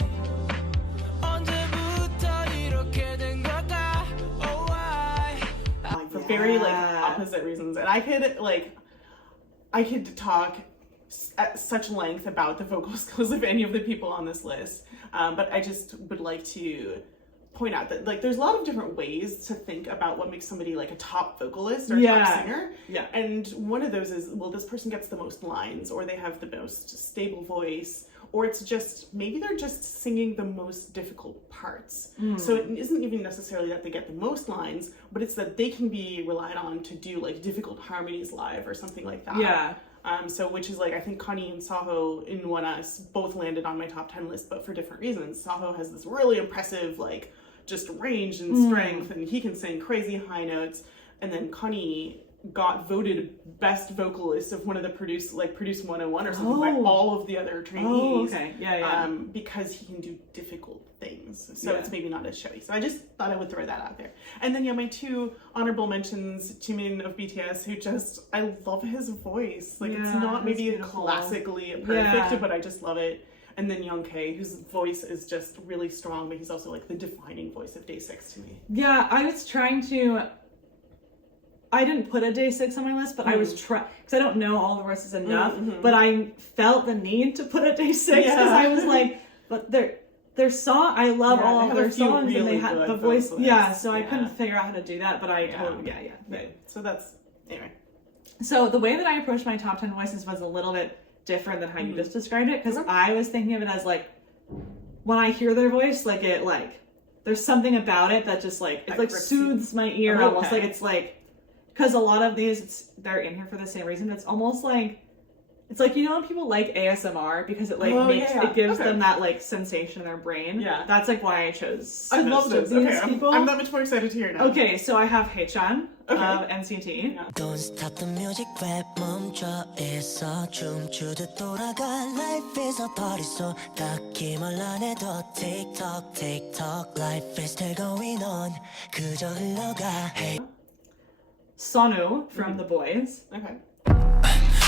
언제부터 이렇게 된 걸까? Oh, why? For very like opposite reasons. And I could talk at such length about the vocal skills of any of the people on this list, but I just would like to point out that like there's a lot of different ways to think about what makes somebody like a top vocalist or top singer. Yeah. And one of those is, well, this person gets the most lines, or they have the most stable voice, or it's just maybe they're just singing the most difficult parts. So it isn't even necessarily that they get the most lines, but it's that they can be relied on to do like difficult harmonies live or something like that. Yeah. So which is like, I think Connie and Saho in One Us both landed on my top 10 list, but for different reasons. Saho has this really impressive like just range and strength, and he can sing crazy high notes. And then Connie got voted best vocalist of one of the Produce 101 or something by all of the other trainees. Because he can do difficult things. So it's maybe not as showy. So I just thought I would throw that out there. And then my two honorable mentions, Jimin of BTS, who just, I love his voice. Like it's not maybe classically perfect, but I just love it. And then Younghae, whose voice is just really strong, but he's also like the defining voice of Day 6 to me. Yeah, I was trying to, I didn't put a Day 6 on my list, but I was trying, because I don't know all the voices enough, but I felt the need to put a Day 6 because I was like, but their song, I love all of their songs, really, and they had the voice, so I couldn't figure out how to do that, but I totally, So that's, anyway. So the way that I approached my top 10 voices was a little bit different than how you just described it, because I was thinking of it as like, when I hear their voice, like it like, there's something about it that just like, it like soothes my ear almost, like it's like, because a lot of these, they're in here for the same reason, it's almost like, it's like, you know when people like ASMR because it like it gives them that like sensation in their brain? Yeah. That's like why I chose I love this. these people. I'm that much more excited to hear now. Okay, so I have Haechan of NCT. Don't stop the music, 왜 멈춰 있어 춤추듯 돌아가 Life is a party so 딱히 말 안 해도 TikTok, TikTok Life is still going on 그저 흘러가 Hey Sonu from The Boys. Okay.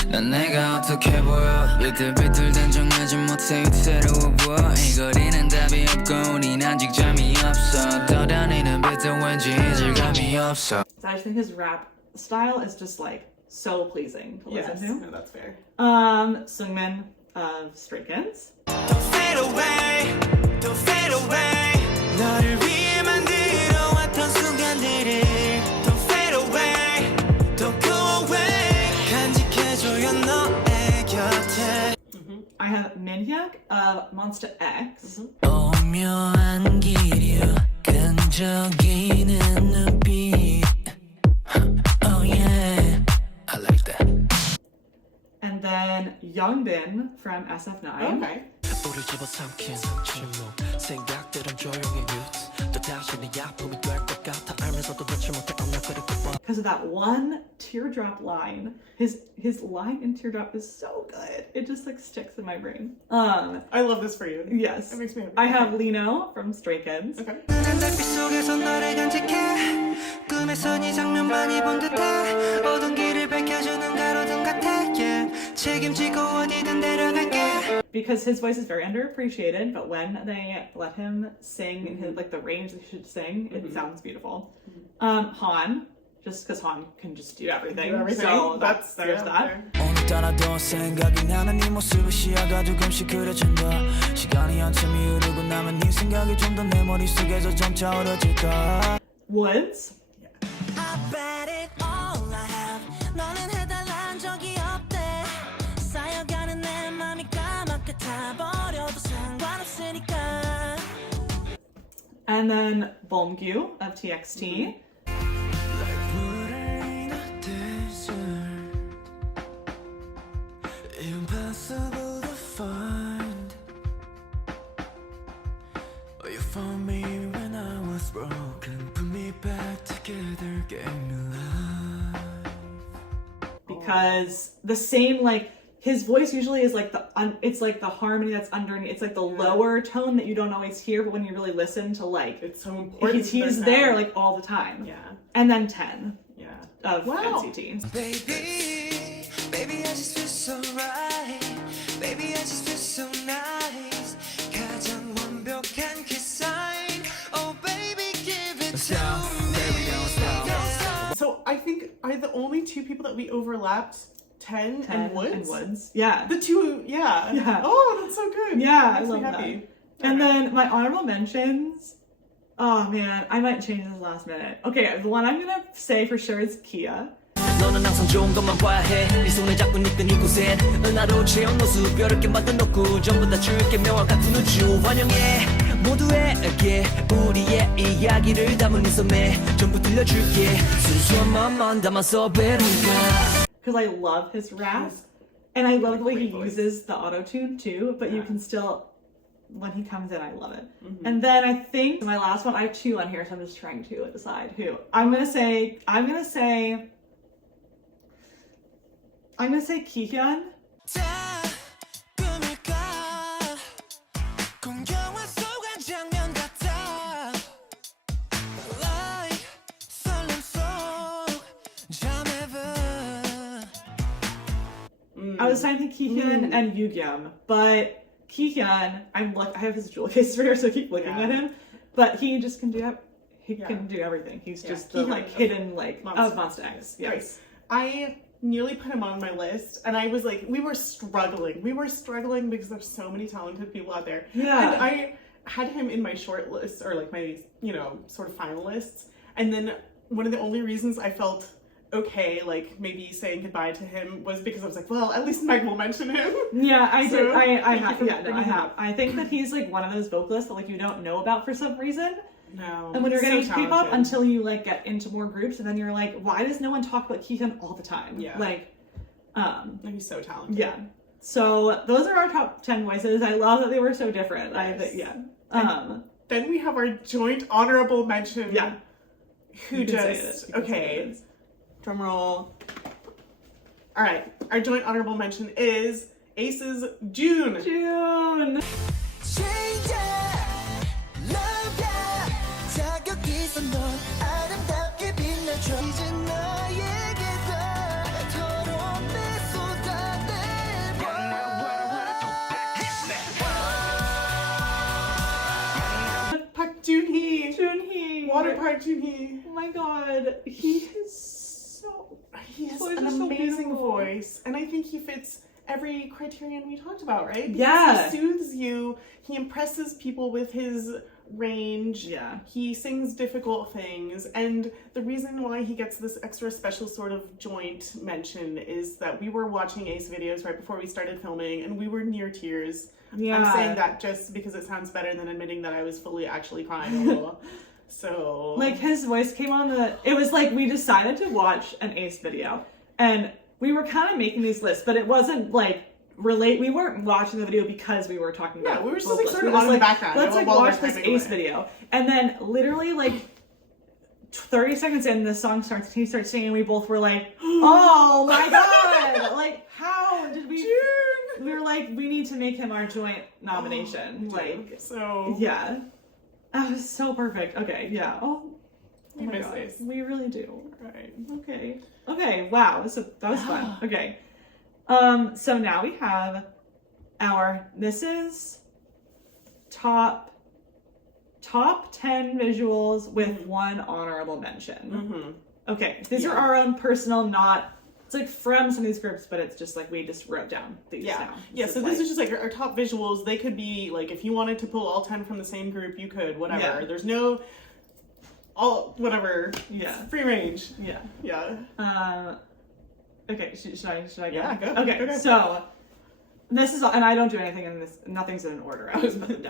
난 내가 어떻게 보여 비틀비틀 정하지 못해 새로워 보여 이 거리는 답이 없고 우린 아직 잠이 없어 떠다니는 비트 왠지 이질감이 없어. So I just think his rap style is just like so pleasing to listen to. No, that's fair. Seungmin of Stray Kids. Don't fade away Don't fade away 너를 위해 만들어 왔던 순간들을 Don't fade away Don't go away I have Minhyuk of Monster X. 오묘한 기류 끈적이는 눈빛 Oh yeah I like that And then Youngbin from SF9. Okay. 우리 집어삼킨 침묵 생각들은 조용히 mute 또 당신의 약품이 될 것 같아 알면서도 놓지 못해 I'm not good at Because of that one teardrop line. His line in Teardrop is so good. It just like sticks in my brain. I love this for you. Yes. It makes me happy. I have Lino from Stray Kids. Okay. 달빛 속에서 너를 간직해 꿈에서 네 장면 많이 본 듯해 어두운 길을 밝혀주는 가로등 같아 yeah. 책임지고 어디든 데려갈게 Because his voice is very underappreciated, but when they let him sing in his like the range that he should sing, it sounds beautiful. Han, just because Han can just do everything. So there's that. 오늘따라도 생각이 나는 네 모습을 시야가 조금씩 그려진다 시간이 한참이 흐르고 나면 네 생각이 좀 더 내 머릿속에서 점차 어려질까 Woods. I bet it all I have 너는 해달란 적이 없대 쌓여가는 내 맘이 까맣게 타버려도 상관없으니까 And then Beomgyu of TXT. Impossible to find You found me when I was broken Put me back together, gave me life Because the same like his voice usually is like it's like the harmony that's underneath. It's like the lower tone that you don't always hear, but when you really listen to like It's so important. he's there like all the time. Yeah. And then 10 of Wow. NCT. Baby, I just feel so right Baby, I just feel so nice 가장 완벽한 kiss sign Oh baby, give it to me So I think the only two people that we overlapped 10, 10 and Woods. And Woods. Yeah. The two, yeah. Yeah. Oh, that's so good. Yeah, That I makes me love happy. that. And Okay. then my honorable mentions. Oh man, I might change this last minute. Okay, the one I'm gonna say for sure is Kia. 너는 항상 좋은 것만 봐야 해. 네 손에 잡고 있던 이곳엔 은하로 채운 노수 벼를 게 만들어놓고 전부 다 줄게 명확 같은 우주 환영해 모두에게 우리의 이야기를 담은 이 섬에 전부 들려줄게 순수한 마음만 담아서 베르가 Because I love his rap. And I love the way he Great voice. uses the auto-tune too, but you Yeah. can still, when he comes in, I love it. Mhm. And then I think my last one, I have two on here, so I'm just trying to decide who. I'm gonna say Kihyun. 공경화 속 한 장면 같아 Like 설렘 속 잠에ver I was trying to Kihyun and Yugyeom, but Kihyun, I have his jewel case right here, so I keep looking at him. But he just can do can do everything. He's just the Kihyun like of hidden like Monster Monster X. Yes. Right. I nearly put him on my list, and I was like, we were struggling. We were struggling because there's so many talented people out there. Yeah. And I had him in my short list, or like my, sort of finalists. And then one of the only reasons I felt okay, like maybe saying goodbye to him was because I was like, well, at least Meg will mention him. Yeah, I So, did. I thank you have. for Yeah, no, bringing I him have. up. I think that he's like one of those vocalists that like you don't know about for some reason. No. And when you're so getting K-pop talented. until you like get into more groups, and then you're like, why does no one talk about Kihyun all the time? Yeah. Like, He's so talented. yeah. So those are our top 10 voices. I love that they were so different. Yes. Yeah. Then we have our joint honorable mention. Yeah. Who You can say just it. You can say okay. it. Drum roll. All right. Our joint honorable mention is Ace's June. June. 진짜 love ya 자격 있어 넌 아름답게 빛나줘 이제 너에게서 더러움에 쏟아내려 Park Joon-hee. Junhee. Water Park Joon-hee. Oh my god. He is so. He has voice an is so amazing beautiful. voice, and I think he fits every criterion we talked about, right? Because Yeah. he soothes you. He impresses people with his range. Yeah. He sings difficult things, and the reason why he gets this extra special sort of joint mention is that we were watching Ace videos right before we started filming, and we were near tears. Yeah. I'm saying that just because it sounds better than admitting that I was fully actually crying a little. So Like his voice came on it was like we decided to watch an Ace video, and we were kind of making these lists, but it wasn't like we weren't watching the video because we were talking about we were just like vocalists. sort We of were on in the background let's like while we're watch this typing Ace away. video, and then literally like 30 seconds in, the song starts, he starts singing, and we both were like, oh my god, like how did we June. we were like, we need to make him our joint nomination. Like, So yeah. That was so perfect. Okay, yeah. Oh we my miss God. Ace. We really do. Right. Okay. Okay, wow. So that was fun. Okay. So now we have this is top 10 visuals with one honorable mention. Mm-hmm. Okay. These Yeah. are our own personal, it's like from some of these groups, but it's just like we just wrote down these Yeah. down. Yeah, so this is just like our top visuals. They could be like, if you wanted to pull all 10 from the same group, you could, whatever. Yeah. There's no whatever. Yeah. Free range. Yeah. Yeah. Okay, should I go? Yeah, go. Okay, Go. so this is all, and I don't do anything in this, nothing's in order, I just put them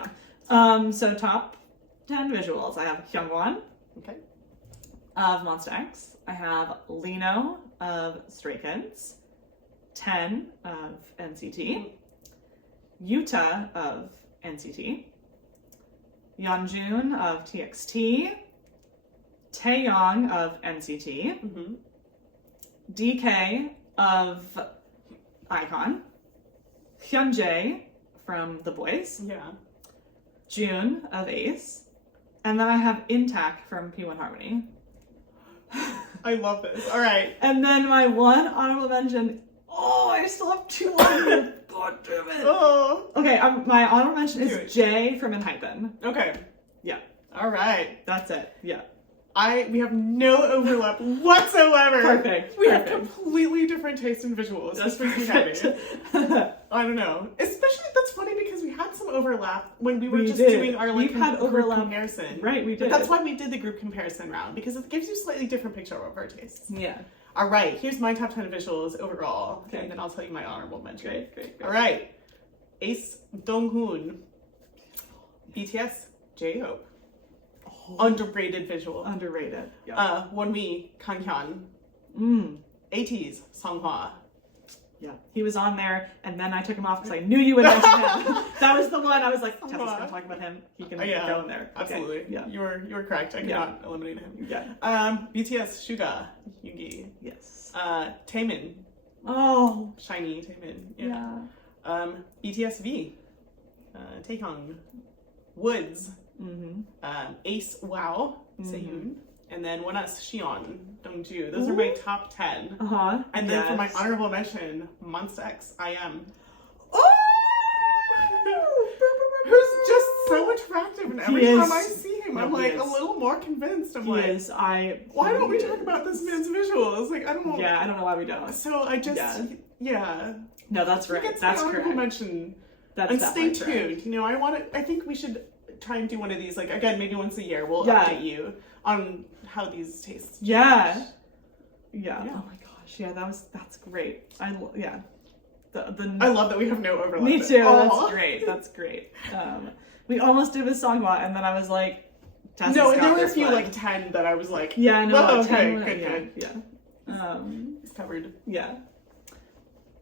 down. So top 10 visuals, I have Hyungwon Okay. of Monsta X, I have Lino of Stray Kids, 10 of NCT, Yuta of NCT, Yeonjun of TXT, Taeyong of NCT, Mm-hmm. DK of Icon, Hyunjae from The Boys, Yeah. June of Ace, and then I have Intact from P1 Harmony. I love this. All right. And then my one honorable mention, I still have two on here. God damn it. Oh. Okay, my honorable mention Do is it. Jay from Enhypen. Okay. Yeah, All right. that's it. Yeah. We have no overlap whatsoever. Perfect. We have completely different tastes in visuals. That's perfect. I don't know. Especially that's funny because we had some overlap when we were just did. doing our like We've had group overlap. comparison. Right, we did. But that's why we did the group comparison round because it gives you a slightly different picture of our tastes. Yeah. All right, here's my top 10 visuals overall, Okay. and then I'll tell you my honorable mention. Great. All right, Ace Donghoon, BTS, J-Hope. Underrated visual. Underrated. Yeah. Wonmi, Kanghyun. 80s, Songhwa. Yeah. He was on there, and then I took him off because I knew you would mention him. That was the one I was like, Tessa's gonna talk about him. He can go in there. Absolutely. Okay. Yeah. You were correct. I cannot eliminate him. Yeah. BTS, Suga, Yoongi. Yes. Taemin, Oh. Shiny Taemin. Yeah. BTS V, Taehyung. Woods, Mm-hmm. Ace Wow, Sehun. And then ONEUS, Xion, Dongju. Those are my top 10. Uh-huh. And then for my honorable mention, Monsta X, IM. Oh! Who's just so attractive, and every He time I is. see him, No, I'm he like is. a little more convinced. I'm He like, is. why don't we talk about this man's visuals? Like, I don't know. Yeah, I don't know why we don't. So I just, yeah. No, that's He right. gets That's the honorable correct. mention. That's And stay definitely correct. tuned. You know, I think we should try and do one of these, like, again, maybe once a year. We'll Yeah. update you on how these taste. Yeah. Yeah. Oh my gosh. Yeah, that's great. I love that we have no overlap. Me at too. all. That's great. That's great. We almost did with Songhwa, and then I was like, Tessa's No, and there got were a this few one. like 10 that I was like, Yeah, no, whoa, 10 okay, good. Yeah. It's covered. Yeah.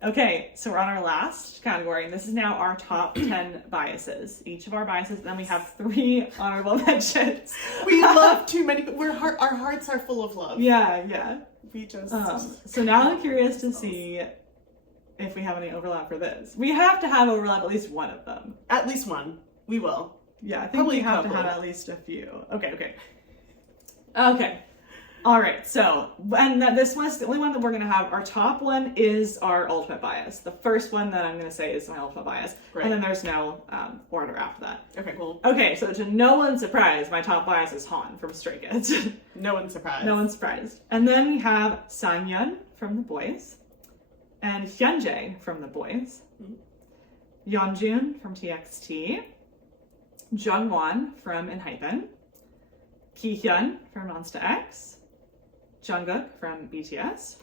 Okay, so we're on our last category, and this is now our top 10 biases. Each of our biases, then we have 3 honorable mentions. We love too many. Our hearts are full of love. Yeah. We just. So now I'm curious to see if we have any overlap for this. We have to have overlap at least one of them. At least one. We will. Yeah, I think Probably we a have to couple. have at least a few. Okay. All right, so, and this one's the only one that we're going to have. Our top one is our ultimate bias. The first one that I'm going to say is my ultimate bias. Right. And then there's no order after that. Okay, cool. Okay, so to no one's surprise, my top bias is Han from Stray Kids. No one's surprised. No one's surprised. And then we have Sangyeon from The Boys, and Hyunjae from The Boys, Yeonjun from TXT, Jungwon from ENHYPEN, Kihyun from Monsta X, Jungkook from BTS,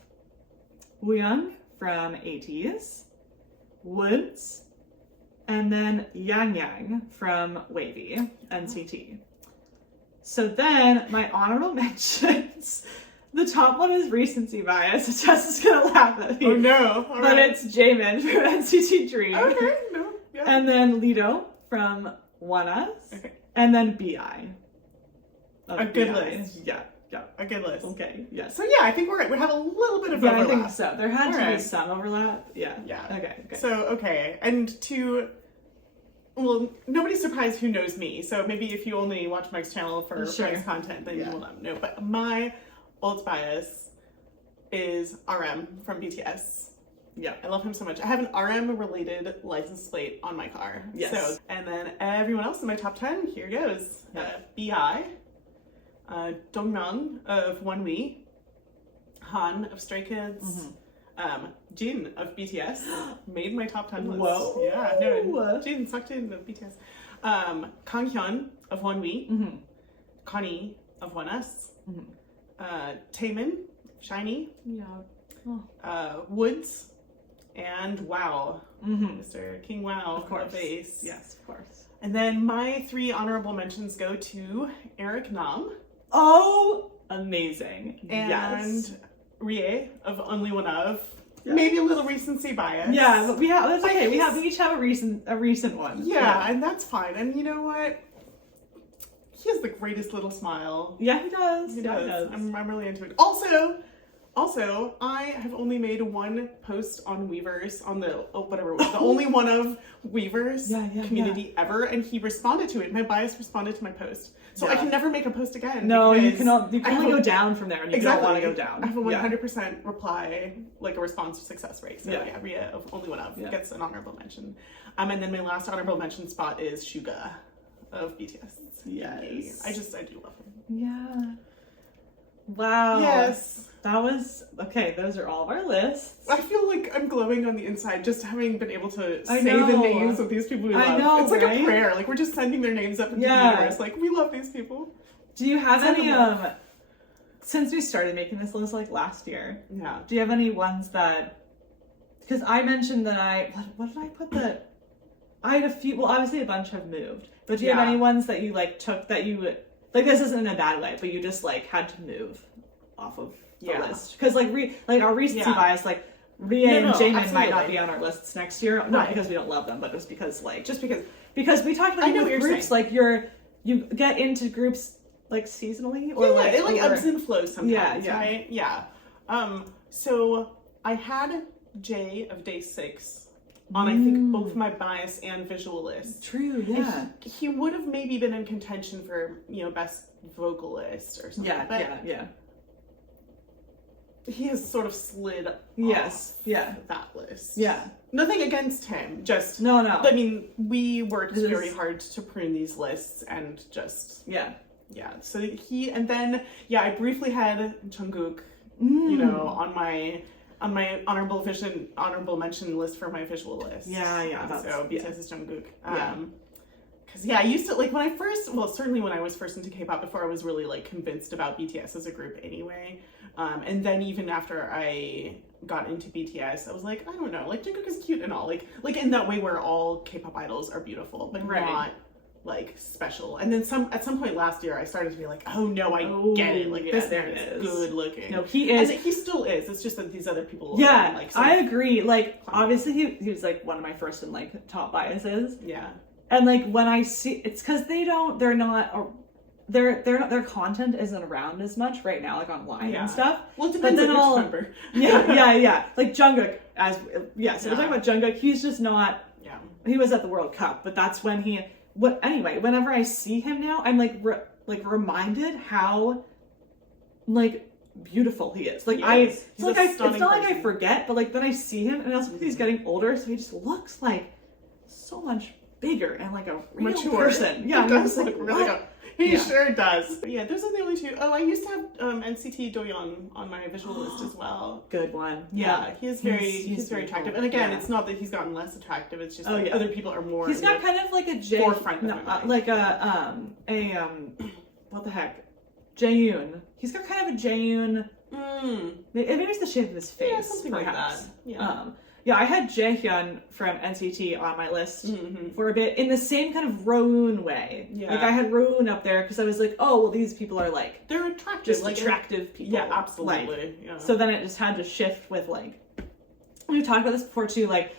Wooyoung from ATEEZ, Woods, and then Yang from Wavy, NCT. So then, my honorable mentions, the top one is recency bias. Tessa's gonna laugh at me. Oh no. All But right. it's Jaemin from NCT Dream. Okay, no. Yeah. And then Lido from ONEUS. Okay. And then BI. A good BI. list. Yeah. A good list. Okay, yes. So yeah, I think we have a little bit of Yeah, I overlap. think so. There had to be Alright. some overlap. Yeah. Yeah. Okay. So, okay. And well, nobody's surprised who knows me. So maybe if you only watch Mike's channel for Sure. Mike's content, then Yeah. you will not know. But my old bias is RM from BTS. Yeah. I love him so much. I have an RM related license plate on my car. Yes. So, and then everyone else in my top 10, here goes. Yeah. BI, Dongmyeon of ONEWE, Han of Stray Kids, Jin of BTS made my top 10 list. Whoa. Yeah, no, Jin sucked in of BTS. Kanghyun of ONEWE, Connie of ONEUS, Taemin, Shiny, Yeah. Woods, and Wow, Mr. King Wow Of course. Ace. Yes, of course. And then my 3 honorable mentions go to Eric Nam Oh, amazing. and yes. Rie of Only One Of. Yeah. Maybe a little recency bias. Yeah, but that's But okay. We he's- each have a recent one. Yeah, and that's fine. And you know what? He has the greatest little smile. Yeah, he does. He Yeah, does. I'm really into it. Also, I have only made one post on Weavers, on the the only one of Weavers Yeah, community ever, and he responded to it. My bias responded to my post, so I Yeah. can never make a post again. No, you because can I only have go a- down from there, and you Exactly. don't want to go down. I have a Yeah. 100% reply, like a response success rate. So Yeah. yeah, Ria of Only One Of Yeah. gets an honorable mention. And then my last honorable mention spot is Suga of BTS. Yes. I do love him. Yeah. Wow. Yes. That was okay. Those are all of our lists. I feel like I'm glowing on the inside just having been able to I say the know. names of these people we love. I know, it's like right? a prayer. Like we're just sending their names up into the universe. Like we love these people. Do you have Send any them since we started making this list like last year? Yeah. Do you have any ones that? Because I mentioned that what did I put that? I had a few. Well, obviously a bunch have moved. But do you have any ones that you like took that you like? This isn't in a bad way, but you just like had to move off of the list because like our recency bias, like Ria and Jamin might not be on our lists next year. Not because we don't love them, but just because we talked about with groups like you get into groups like seasonally or it like ebbs and flows sometimes. Yeah. Right? Yeah. So I had Jay of day 6 on I think both my bias and visual lists. True, yeah. He would have maybe been in contention for, best vocalist or something. Yeah. He has sort of slid off that list. Yeah. Nothing against him, just No. I mean, we worked very hard to prune these lists and just Yeah. So and then I briefly had Jungkook, on my honorable mention list for my visual list. So BTS is Jungkook. Because I used to like certainly when I was first into K-pop, before I was really like convinced about BTS as a group anyway. And then even after I got into BTS, I was like, I don't know, like Jungkook is cute and all, like in that way where all K-pop idols are beautiful, but not like special. And then at some point last year, I started to be like, oh no, I get it. Like this man is good looking. No, he is. And he still is. It's just that these other people. I agree. Like obviously he was like one of my first and like top biases. Yeah. And like when I see, it's because they're not their content isn't around as much right now, like online and stuff. Well, it depends on which member. Like Jungkook, so we're talking about Jungkook. He's just not. Yeah. He was at the World Cup, but that's when whenever I see him now, I'm like reminded how like beautiful he is. Like it's not like I forget, but like then I see him, and also he's getting older, so he just looks like so much bigger and like a real mature person. Yeah, he does look really good. He sure does. Yeah, those are the only two. Oh, I used to have NCT Doyoung on my visual list as well. Good one. Yeah, he's very attractive. And again, it's not that he's gotten less attractive. It's just that other people are more. He's got kind of like a forefront. Like what the heck, Jaeyoon. He's got kind of a Jaeyoon. Maybe it's the shape of his face. Yeah, something perhaps. like that. I had Jaehyun from NCT on my list for a bit in the same kind of Rowoon way. Yeah. Like I had Rowoon up there because I was like, oh, well, these people are like they're attractive, just like attractive people. Yeah, absolutely. Like, so then it just had to shift with like we've talked about this before too. Like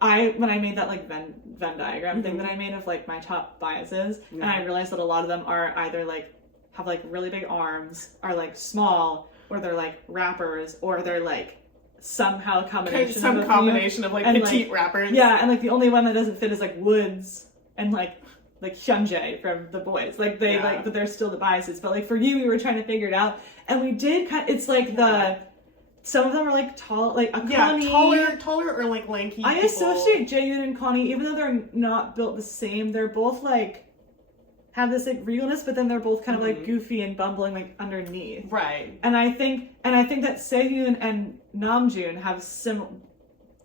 when I made that like Venn diagram thing that I made of like my top biases, and I realized that a lot of them are either like have like really big arms, are like small, or they're like rappers, or they're like somehow a combination of like petite rappers. Yeah, and like the only one that doesn't fit is like Woods and like Hyunjae from The Boys. Like they but they're still the biases. But like for you, we were trying to figure it out, and we did it's like some of them are like tall, like Connie, taller or like lanky. I associate Jaeyoon and Connie, even though they're not built the same, they're both like have this like realness, but then they're both kind of like goofy and bumbling like underneath. Right. And I think that Sehun and Namjoon have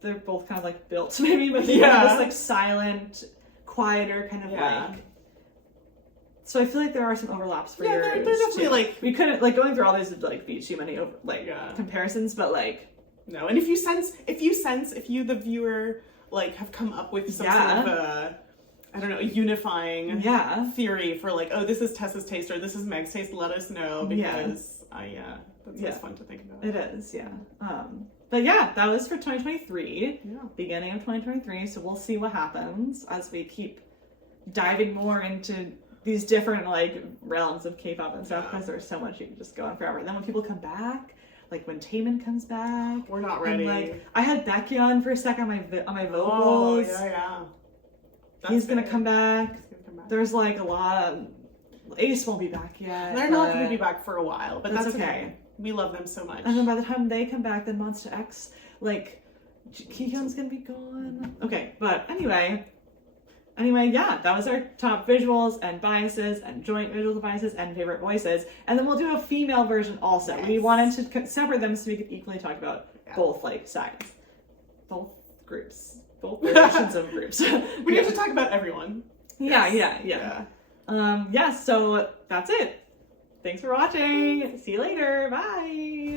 they're both kind of like built maybe, but they have this like silent, quieter kind of like. So I feel like there are some overlaps for yours. They're definitely too. like we couldn't like going through all these would like be too many comparisons, but like no. And if you the viewer like have come up with some sort of a I don't know, unifying theory for like, oh, this is Tessa's taste or this is Meg's taste, let us know because that's fun to think about. It is, but that was for 2023, beginning of 2023, so we'll see what happens as we keep diving more into these different like realms of K-pop and stuff, because there's so much you can just go on forever. And then when people come back, like when Taemin comes back, we're not ready. And, like I had Baekhyun for a second on my vocals. Oh, He's gonna come back. There's like a lot of Ace won't be back yet. They're not gonna be back for a while, but that's okay. We love them so much. And then by the time they come back, then Monster X, like Kihyun's gonna be gone. Okay, but anyway, Anyway, yeah, that was our top visuals and biases and joint visuals and biases and favorite voices. And then we'll do a female version also. Yes. We wanted to separate them so we could equally talk about both like sides, both groups, both variations of groups. We need to talk about everyone. Yeah. So that's it. Thanks for watching. See you later. Bye.